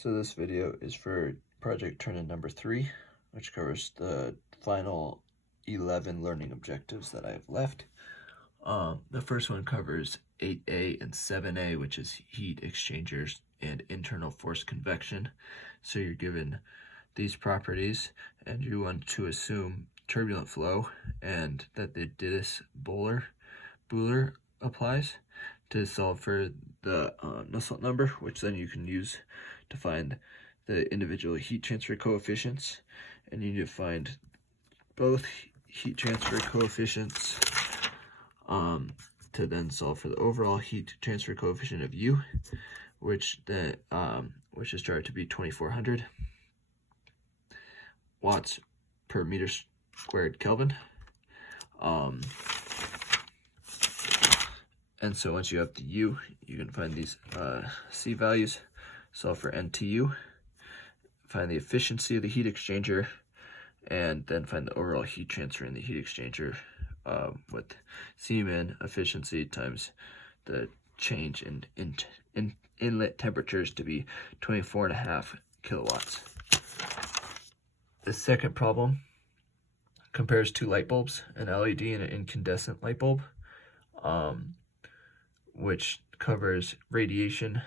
So this video is for project turn-in number 3, which covers the final 11 learning objectives that I have left. The first one covers 8A and 7A, which is heat exchangers and internal force convection. So you're given these properties and you want to assume turbulent flow and that the Dittus-Bohler applies to solve for the Nusselt number, which then you can use to find the individual heat transfer coefficients. And you need to find both heat transfer coefficients to then solve for the overall heat transfer coefficient of U, which is started to be 2400 watts per meter squared Kelvin. And so once you have the U, you can find these C values, solve for NTU, find the efficiency of the heat exchanger, and then find the overall heat transfer in the heat exchanger with Cmin efficiency times the change in inlet temperatures to be 24.5 kilowatts. The second problem compares two light bulbs, an LED and an incandescent light bulb, which covers radiation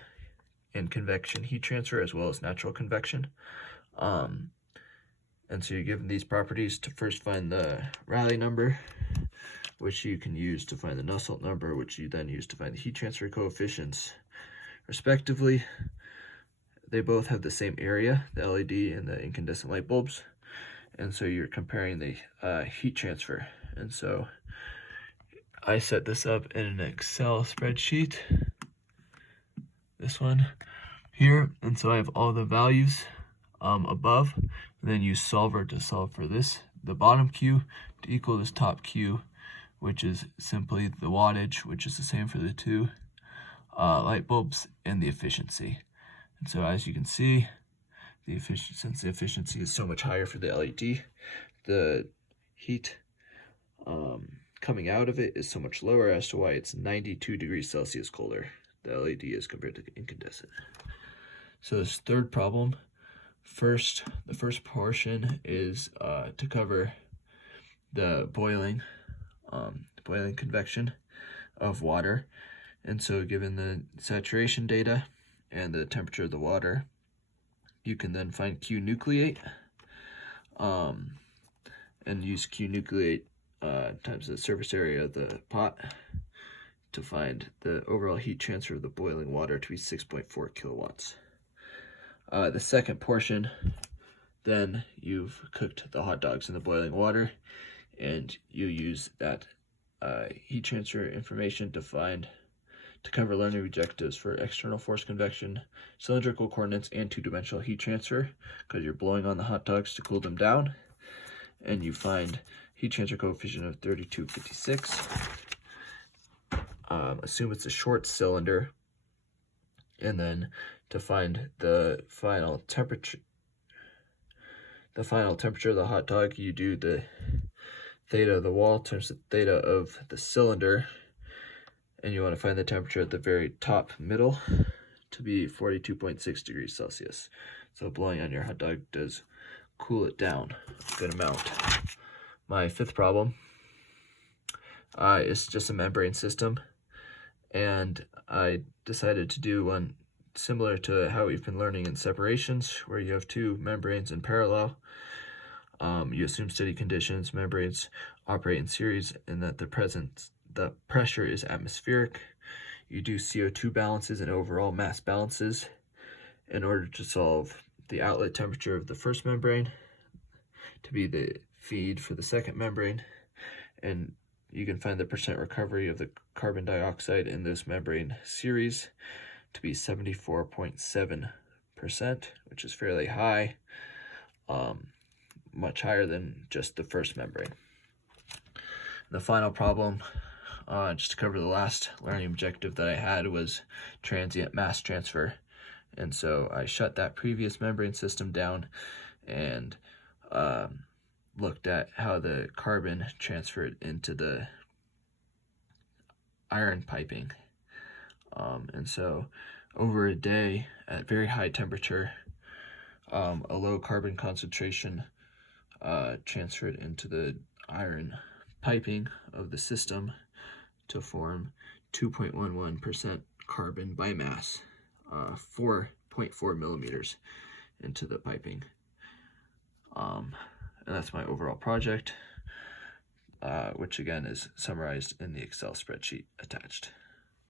and convection heat transfer as well as natural convection. And so you're given these properties to first find the Rayleigh number, which you can use to find the Nusselt number, which you then use to find the heat transfer coefficients, respectively. They both have the same area, the LED and the incandescent light bulbs, and so you're comparing the heat transfer. And so I set this up in an Excel spreadsheet, this one here, and so I have all the values above, and then use solver to solve for this, the bottom Q to equal this top Q, which is simply the wattage, which is the same for the two light bulbs, and the efficiency. And so as you can see, since the efficiency is so much higher for the LED, the heat coming out of it is so much lower as to why it's 92 degrees Celsius colder, the LED is, compared to the incandescent. So this third problem, the first portion is to cover the boiling convection of water. And so given the saturation data and the temperature of the water, you can then find Q nucleate and use Q nucleate times the surface area of the pot to find the overall heat transfer of the boiling water to be 6.4 kilowatts. The second portion, then you've cooked the hot dogs in the boiling water, and you use that heat transfer information to cover learning objectives for external force convection, cylindrical coordinates, and two-dimensional heat transfer, because you're blowing on the hot dogs to cool them down, and you find heat transfer coefficient of 3256. Assume it's a short cylinder, and then to find the final temperature of the hot dog, you do the theta of the wall times the theta of the cylinder, and you want to find the temperature at the very top middle to be 42.6 degrees Celsius. So blowing on your hot dog does cool it down a good amount. My fifth problem is just a membrane system, and I decided to do one similar to how we've been learning in separations, where you have two membranes in parallel. You assume steady conditions, membranes operate in series, and that the pressure is atmospheric. You do CO2 balances and overall mass balances in order to solve the outlet temperature of the first membrane to be the feed for the second membrane, and you can find the percent recovery of the carbon dioxide in this membrane series to be 74.7%, which is fairly high, much higher than just the first membrane. The final problem, just to cover the last learning objective that I had, was transient mass transfer. And so I shut that previous membrane system down and looked at how the carbon transferred into the iron piping. And so over a day at very high temperature, a low carbon concentration transferred into the iron piping of the system to form 2.11% carbon by mass, 4.4 millimeters into the piping. And that's my overall project, which again is summarized in the Excel spreadsheet attached.